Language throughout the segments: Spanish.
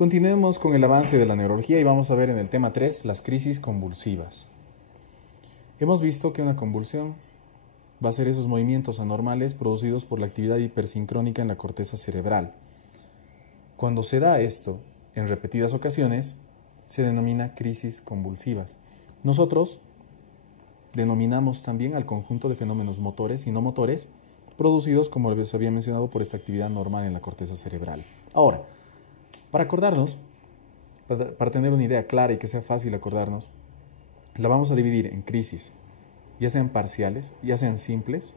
Continuemos con el avance de la neurología y vamos a ver en el tema 3 las crisis convulsivas. Hemos visto que una convulsión va a ser esos movimientos anormales producidos por la actividad hipersincrónica en la corteza cerebral. Cuando se da esto en repetidas ocasiones, se denomina crisis convulsivas. Nosotros denominamos también al conjunto de fenómenos motores y no motores producidos, como les había mencionado, por esta actividad normal en la corteza cerebral. Ahora, para acordarnos, para tener una idea clara y que sea fácil acordarnos, la vamos a dividir en crisis, ya sean parciales, ya sean simples,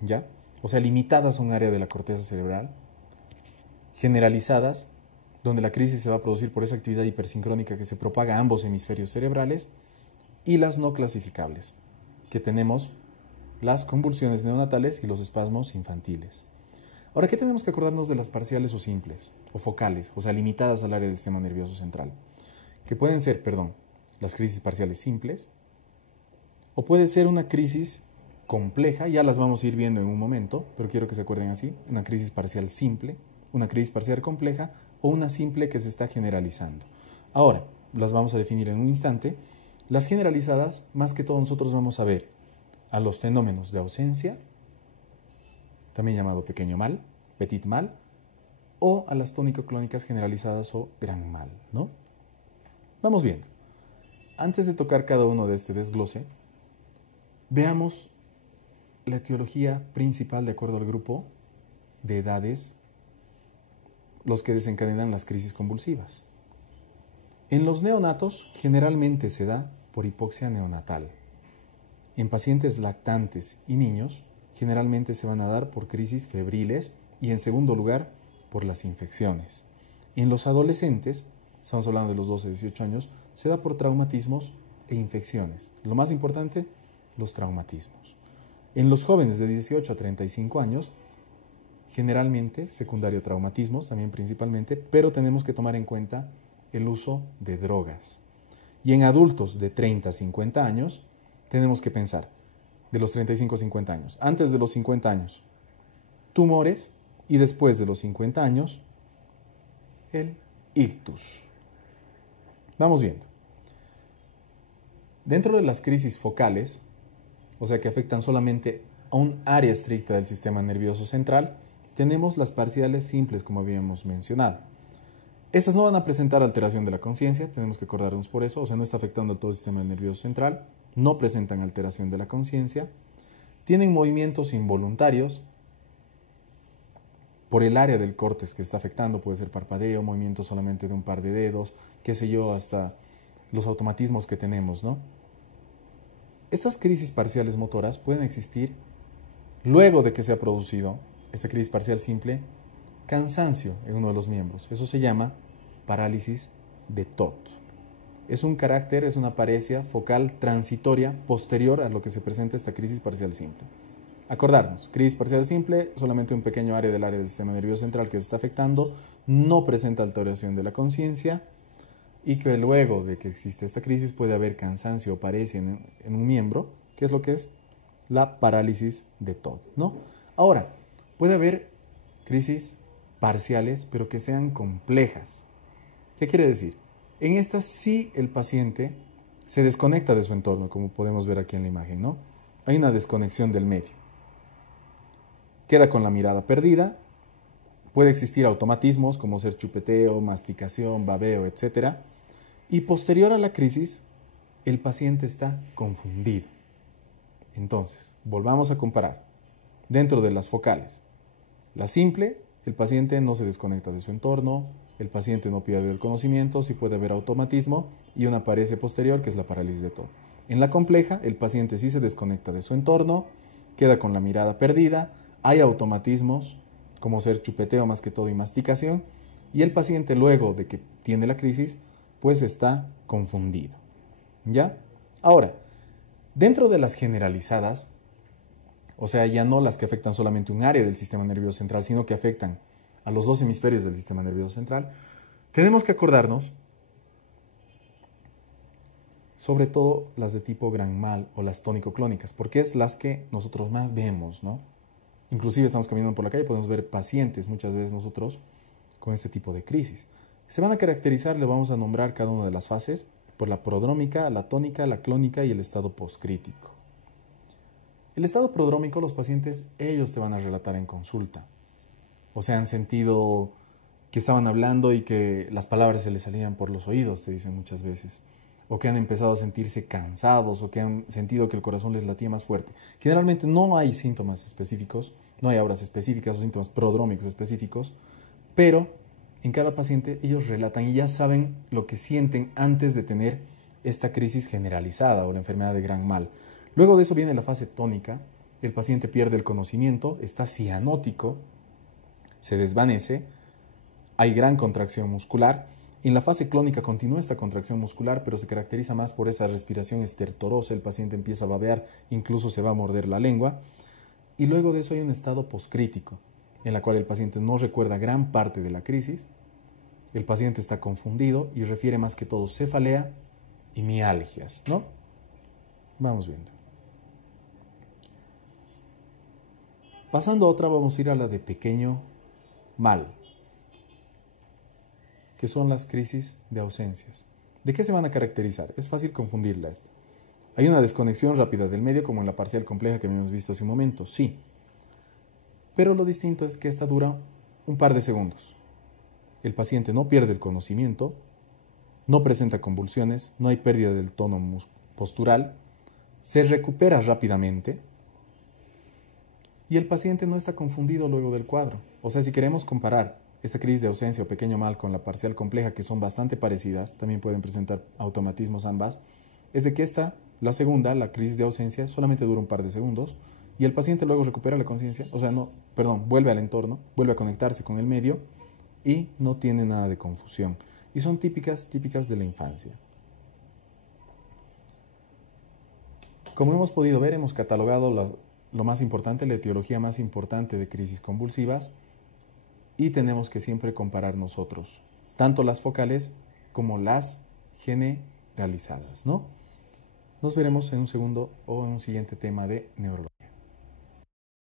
¿ya? O sea, limitadas a un área de la corteza cerebral, generalizadas, donde la crisis se va a producir por esa actividad hipersincrónica que se propaga a ambos hemisferios cerebrales, y las no clasificables, que tenemos las convulsiones neonatales y los espasmos infantiles. Ahora, ¿qué tenemos que acordarnos de las parciales o simples, o focales, o sea, limitadas al área del sistema nervioso central? Que pueden ser, las crisis parciales simples, o puede ser una crisis compleja, ya las vamos a ir viendo en un momento, pero quiero que se acuerden así, una crisis parcial simple, una crisis parcial compleja, o una simple que se está generalizando. Ahora, las vamos a definir en un instante. Las generalizadas, más que todo nosotros vamos a ver a los fenómenos de ausencia, también llamado pequeño mal, petit mal, o a las tónico-clónicas generalizadas o gran mal, ¿no? Vamos viendo. Antes de tocar cada uno de este desglose, veamos la etiología principal de acuerdo al grupo de edades, los que desencadenan las crisis convulsivas. En los neonatos generalmente se da por hipoxia neonatal. En pacientes lactantes y niños generalmente se van a dar por crisis febriles y en segundo lugar por las infecciones. En los adolescentes, estamos hablando de los 12 a 18 años, se da por traumatismos e infecciones. Lo más importante, los traumatismos. En los jóvenes de 18 a 35 años, generalmente secundario traumatismos, también principalmente, pero tenemos que tomar en cuenta el uso de drogas. Y en adultos de 30 a 50 años, tenemos que pensar, de los 35 a 50 años, antes de los 50 años, tumores, y después de los 50 años, el ictus. Vamos viendo. Dentro de las crisis focales, o sea que afectan solamente a un área estricta del sistema nervioso central, tenemos las parciales simples, como habíamos mencionado. Estas no van a presentar alteración de la conciencia, tenemos que acordarnos por eso, o sea, no está afectando a todo el sistema nervioso central, no presentan alteración de la conciencia, tienen movimientos involuntarios por el área del córtex que está afectando, puede ser parpadeo, movimiento solamente de un par de dedos, qué sé yo, hasta los automatismos que tenemos, ¿no? Estas crisis parciales motoras pueden existir luego de que se ha producido esta crisis parcial simple, cansancio en uno de los miembros. Eso se llama parálisis de Todd. Es un carácter, es una paresia focal transitoria posterior a lo que se presenta esta crisis parcial simple. Acordarnos, crisis parcial simple, solamente un pequeño área del sistema nervioso central que se está afectando, no presenta alteración de la conciencia y que luego de que existe esta crisis puede haber cansancio o paresia en un miembro, que es lo que es la parálisis de Todd, ¿no? Ahora, puede haber crisis parciales, pero que sean complejas. ¿Qué quiere decir? En estas sí el paciente se desconecta de su entorno, como podemos ver aquí en la imagen, ¿no? Hay una desconexión del medio. Queda con la mirada perdida, puede existir automatismos como ser chupeteo, masticación, babeo, etc. Y posterior a la crisis, el paciente está confundido. Entonces, volvamos a comparar. Dentro de las focales, la simple, el paciente no se desconecta de su entorno, el paciente no pierde el conocimiento, sí puede haber automatismo y una paresia posterior que es la parálisis de Todd. En la compleja, el paciente sí se desconecta de su entorno, queda con la mirada perdida, hay automatismos como ser chupeteo más que todo y masticación, y el paciente luego de que tiene la crisis, pues está confundido. ¿Ya? Ahora, dentro de las generalizadas, o sea, ya no las que afectan solamente un área del sistema nervioso central, sino que afectan a los dos hemisferios del sistema nervioso central, tenemos que acordarnos sobre todo las de tipo gran mal o las tónico-clónicas, porque es las que nosotros más vemos, ¿no? Inclusive estamos caminando por la calle y podemos ver pacientes muchas veces nosotros con este tipo de crisis. Se van a caracterizar, le vamos a nombrar cada una de las fases, por la prodrómica, la tónica, la clónica y el estado postcrítico. El estado prodrómico, los pacientes, ellos te van a relatar en consulta. O sea, han sentido que estaban hablando y que las palabras se les salían por los oídos, te dicen muchas veces. O que han empezado a sentirse cansados, o que han sentido que el corazón les latía más fuerte. Generalmente no hay síntomas específicos, no hay auras específicas o síntomas prodrómicos específicos, pero en cada paciente ellos relatan y ya saben lo que sienten antes de tener esta crisis generalizada o la enfermedad de gran mal. Luego de eso viene la fase tónica, el paciente pierde el conocimiento, está cianótico, se desvanece, hay gran contracción muscular. En la fase clónica continúa esta contracción muscular, pero se caracteriza más por esa respiración estertorosa, el paciente empieza a babear, incluso se va a morder la lengua. Y luego de eso hay un estado poscrítico, en la cual el paciente no recuerda gran parte de la crisis, el paciente está confundido y refiere más que todo cefalea y mialgias, ¿no? Vamos viendo. Pasando a otra, vamos a ir a la de pequeño mal, que son las crisis de ausencias. ¿De qué se van a caracterizar? Es fácil confundirla esta. ¿Hay una desconexión rápida del medio como en la parcial compleja que habíamos visto hace un momento? Sí. Pero lo distinto es que esta dura un par de segundos. El paciente no pierde el conocimiento, no presenta convulsiones, no hay pérdida del tono postural, se recupera rápidamente y el paciente no está confundido luego del cuadro. O sea, si queremos comparar esa crisis de ausencia o pequeño mal con la parcial compleja, que son bastante parecidas, también pueden presentar automatismos ambas, es de que esta, la segunda, la crisis de ausencia, solamente dura un par de segundos y el paciente luego recupera la conciencia, o sea, vuelve al entorno, vuelve a conectarse con el medio y no tiene nada de confusión. Y son típicas de la infancia. Como hemos podido ver, hemos catalogado lo más importante, la etiología más importante de crisis convulsivas, y tenemos que siempre comparar nosotros, tanto las focales como las generalizadas, ¿no? Nos veremos en un segundo o en un siguiente tema de neurología.